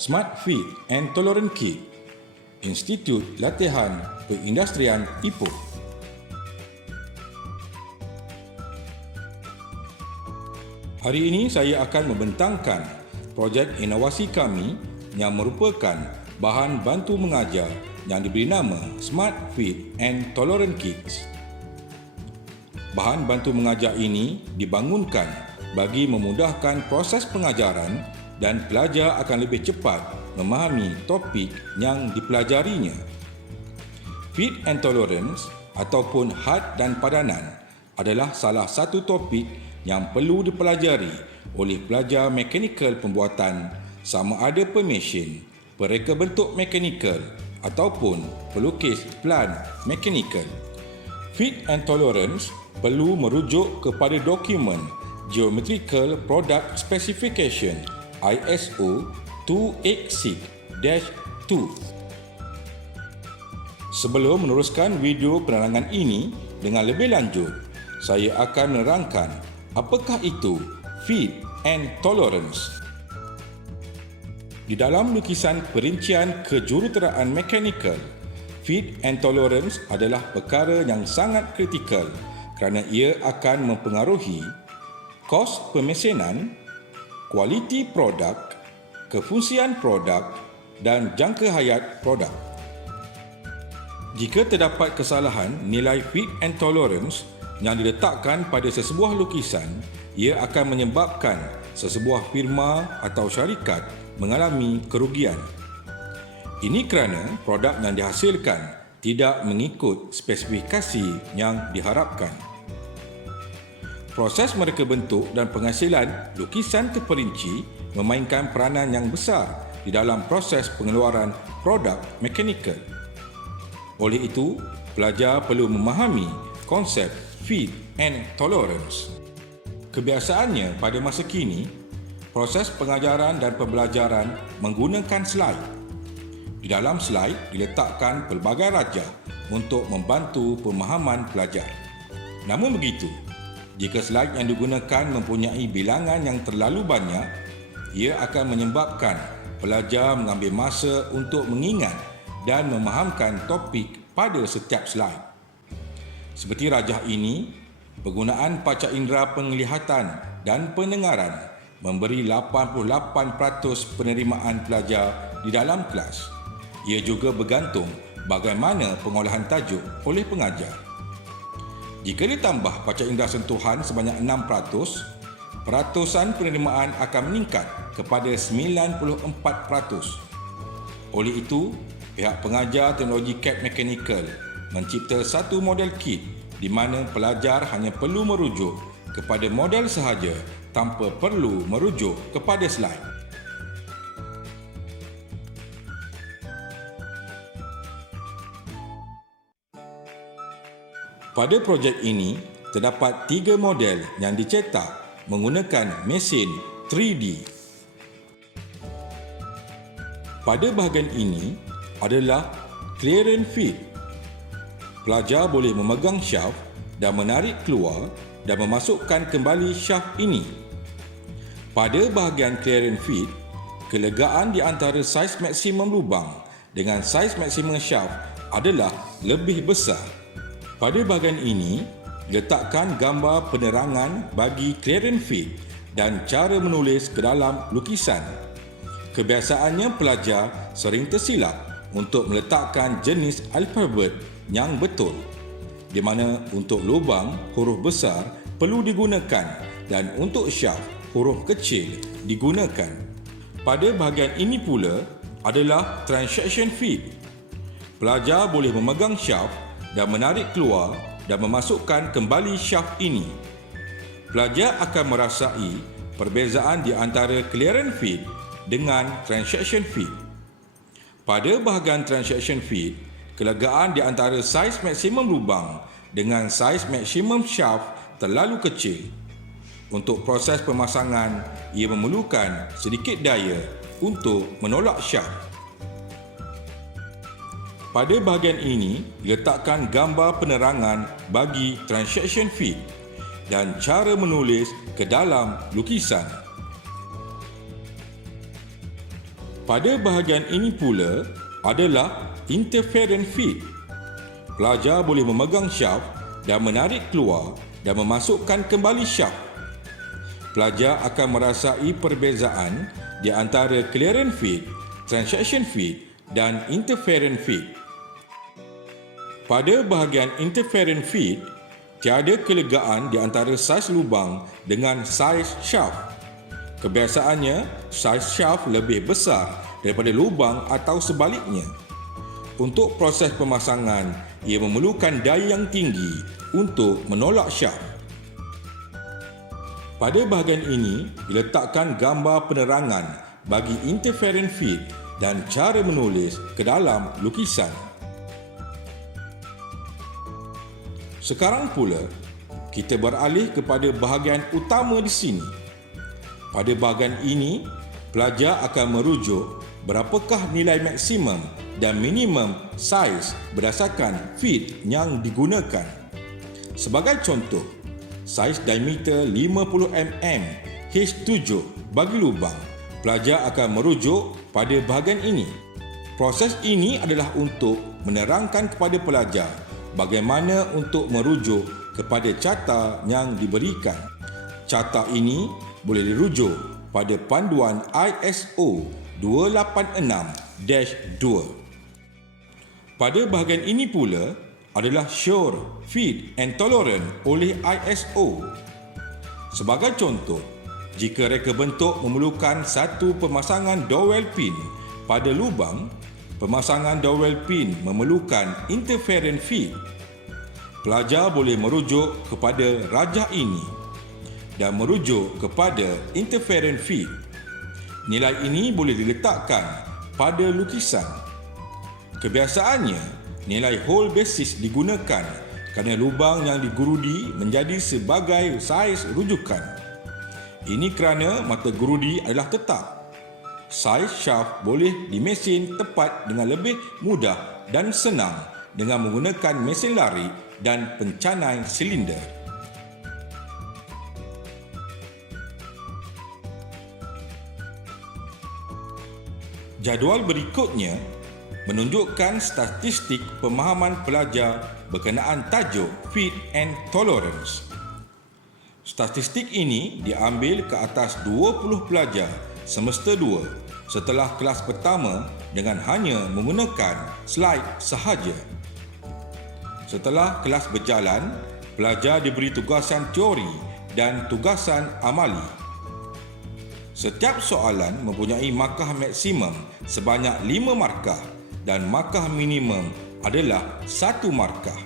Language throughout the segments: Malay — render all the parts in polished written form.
Smart Fit and Tolerant Kit, Institut Latihan Perindustrian Ipoh. Hari ini saya akan membentangkan projek inovasi kami yang merupakan bahan bantu mengajar yang diberi nama Smart Fit and Tolerant Kits. Bahan bantu mengajar ini dibangunkan bagi memudahkan proses pengajaran dan pelajar akan lebih cepat memahami topik yang dipelajarinya. Fit and Tolerance ataupun had dan padanan adalah salah satu topik yang perlu dipelajari oleh pelajar mekanikal pembuatan sama ada pemesin, pereka bentuk mekanikal ataupun pelukis plan mekanikal. Fit and Tolerance perlu merujuk kepada dokumen Geometrical Product Specification ISO 286-2. Sebelum meneruskan video penerangan ini dengan lebih lanjut, saya akan menerangkan apakah itu Fit and Tolerance. Di dalam lukisan perincian kejuruteraan mekanikal, Fit and Tolerance adalah perkara yang sangat kritikal kerana ia akan mempengaruhi kos pemesinan, kualiti produk, kefungsian produk dan jangka hayat produk. Jika terdapat kesalahan nilai Fit and Tolerance yang diletakkan pada sesebuah lukisan, ia akan menyebabkan sesebuah firma atau syarikat mengalami kerugian. Ini kerana produk yang dihasilkan tidak mengikut spesifikasi yang diharapkan. Proses mereka bentuk dan penghasilan lukisan terperinci memainkan peranan yang besar di dalam proses pengeluaran produk mekanikal. Oleh itu, pelajar perlu memahami konsep Fit and Tolerance. Kebiasaannya pada masa kini, proses pengajaran dan pembelajaran menggunakan slide. Di dalam slide diletakkan pelbagai rajah untuk membantu pemahaman pelajar. Namun begitu, jika slide yang digunakan mempunyai bilangan yang terlalu banyak, ia akan menyebabkan pelajar mengambil masa untuk mengingat dan memahamkan topik pada setiap slide. Seperti rajah ini, penggunaan panca indera penglihatan dan pendengaran memberi 88% penerimaan pelajar di dalam kelas. Ia juga bergantung bagaimana pengolahan tajuk oleh pengajar. Jika ditambah panca indera sentuhan sebanyak 6%, peratusan penerimaan akan meningkat kepada 94%. Oleh itu, pihak pengajar teknologi CAD Mechanical mencipta satu model kit di mana pelajar hanya perlu merujuk kepada model sahaja tanpa perlu merujuk kepada slide. Pada projek ini, terdapat 3 model yang dicetak menggunakan mesin 3D. Pada bahagian ini adalah clearance fit. Pelajar boleh memegang shaft dan menarik keluar dan memasukkan kembali shaft ini. Pada bahagian clearance fit, kelegaan di antara saiz maksimum lubang dengan saiz maksimum shaft adalah lebih besar. Pada bahagian ini, letakkan gambar penerangan bagi clearance fit dan cara menulis ke dalam lukisan. Kebiasaannya pelajar sering tersilap untuk meletakkan jenis alfabet yang betul, di mana untuk lubang huruf besar perlu digunakan dan untuk shaft huruf kecil digunakan. Pada bahagian ini pula adalah transaction fit. Pelajar boleh memegang shaft dan menarik keluar dan memasukkan kembali shaft ini. Pelajar akan merasai perbezaan di antara clearance fit dengan transaction fit. Pada bahagian transaction fit, kelegaan di antara saiz maksimum lubang dengan saiz maksimum shaft terlalu kecil. Untuk proses pemasangan, ia memerlukan sedikit daya untuk menolak shaft. Pada bahagian ini, letakkan gambar penerangan bagi transaction fit dan cara menulis ke dalam lukisan. Pada bahagian ini pula adalah interference feed. Pelajar boleh memegang shaft dan menarik keluar dan memasukkan kembali shaft. Pelajar akan merasai perbezaan di antara clearance feed, transaction feed dan interference feed. Pada bahagian interference feed, tiada kelegaan di antara saiz lubang dengan saiz shaft. Kebiasaannya, saiz shaft lebih besar daripada lubang atau sebaliknya. Untuk proses pemasangan, ia memerlukan daya yang tinggi untuk menolak shaft. Pada bahagian ini, diletakkan gambar penerangan bagi interference feed dan cara menulis ke dalam lukisan. Sekarang pula, kita beralih kepada bahagian utama di sini. Pada bahagian ini, pelajar akan merujuk berapakah nilai maksimum dan minimum saiz berdasarkan feed yang digunakan. Sebagai contoh, saiz diameter 50 mm H7 bagi lubang, pelajar akan merujuk pada bahagian ini. Proses ini adalah untuk menerangkan kepada pelajar bagaimana untuk merujuk kepada carta yang diberikan. Carta ini boleh dirujuk pada panduan ISO 286-2. Pada bahagian ini pula adalah Sure Feed and Tolerance oleh ISO. Sebagai contoh, jika reka bentuk memerlukan satu pemasangan dowel pin pada lubang, pemasangan dowel pin memerlukan interference feed. Pelajar boleh merujuk kepada rajah ini dan merujuk kepada interference feed. Nilai ini boleh diletakkan pada lukisan. Kebiasaannya, nilai whole basis digunakan kerana lubang yang digurudi menjadi sebagai saiz rujukan. Ini kerana mata gurudi adalah tetap. Saiz shaft boleh dimesin tepat dengan lebih mudah dan senang dengan menggunakan mesin larik dan pencanai silinder. Jadual berikutnya menunjukkan statistik pemahaman pelajar berkenaan tajuk Feed and Tolerance. Statistik ini diambil ke atas 20 pelajar semester 2 setelah kelas pertama dengan hanya menggunakan slide sahaja. Setelah kelas berjalan, pelajar diberi tugasan teori dan tugasan amali. Setiap soalan mempunyai markah maksimum sebanyak 5 markah dan markah minimum adalah 1 markah.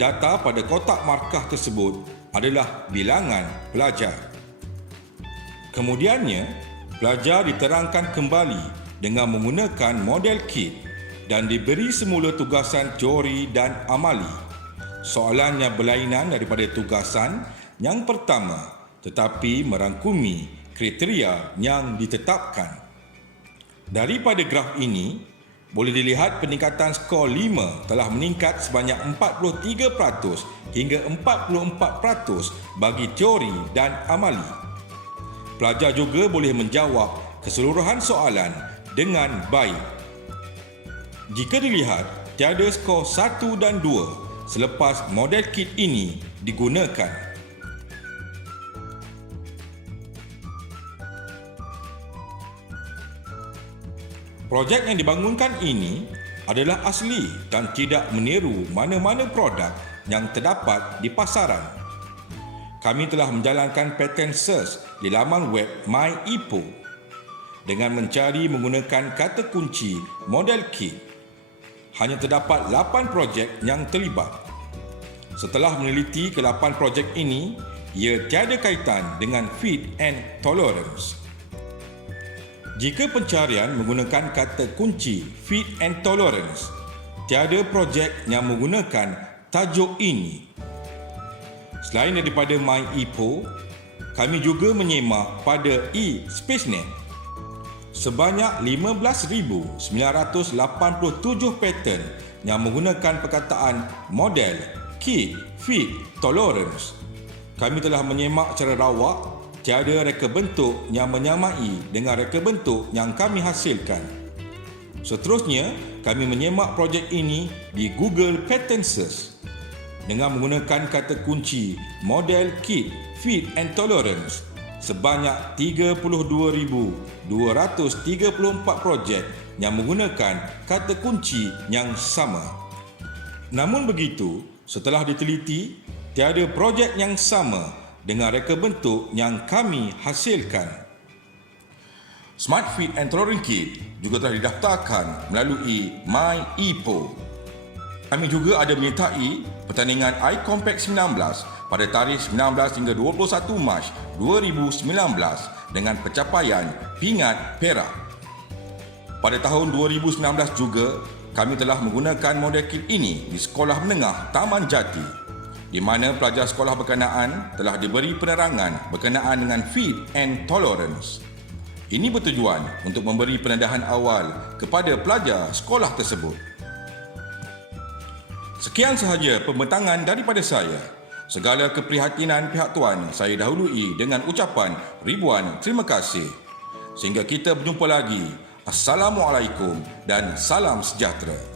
Data pada kotak markah tersebut adalah bilangan pelajar. Kemudiannya, pelajar diterangkan kembali dengan menggunakan model kit dan diberi semula tugasan teori dan amali. Soalan yang berlainan daripada tugasan yang pertama tetapi merangkumi kriteria yang ditetapkan. Daripada graf ini, boleh dilihat peningkatan skor 5 telah meningkat sebanyak 43% hingga 44% bagi teori dan amali. Pelajar juga boleh menjawab keseluruhan soalan dengan baik. Jika dilihat, tiada skor 1 dan 2 selepas model kit ini digunakan. Projek yang dibangunkan ini adalah asli dan tidak meniru mana-mana produk yang terdapat di pasaran. Kami telah menjalankan pattern search di laman web MyEpo dengan mencari menggunakan kata kunci model kit. Hanya terdapat 8 projek yang terlibat. Setelah meneliti ke-8 projek ini, ia tiada kaitan dengan feed and tolerance. Jika pencarian menggunakan kata kunci feed and tolerance, tiada projek yang menggunakan tajuk ini. Selain daripada MyEpo, kami juga menyemak pada eSpaceNet. Sebanyak 15,987 pattern yang menggunakan perkataan model, kit, feed, tolerance. Kami telah menyemak secara rawak tiada reka bentuk yang menyamai dengan reka bentuk yang kami hasilkan. Seterusnya, kami menyemak projek ini di Google Pattern Search dengan menggunakan kata kunci model kit fit and tolerance sebanyak 32,234 projek yang menggunakan kata kunci yang sama. Namun begitu, setelah diteliti, tiada projek yang sama dengan reka bentuk yang kami hasilkan. Smart Fit and Tolerance Kit juga telah didaftarkan melalui MyEPO. Kami juga ada menyertai pertandingan iCompact 19 pada tarikh 19 hingga 21 Mac 2019 dengan pencapaian pingat perak. Pada tahun 2019 juga, kami telah menggunakan model kit ini di Sekolah Menengah Taman Jati, di mana pelajar sekolah berkenaan telah diberi penerangan berkenaan dengan fit and tolerance. Ini bertujuan untuk memberi pendedahan awal kepada pelajar sekolah tersebut. Sekian sahaja pembentangan daripada saya. Segala keprihatinan pihak tuan saya dahului dengan ucapan ribuan terima kasih. Sehingga kita berjumpa lagi. Assalamualaikum dan salam sejahtera.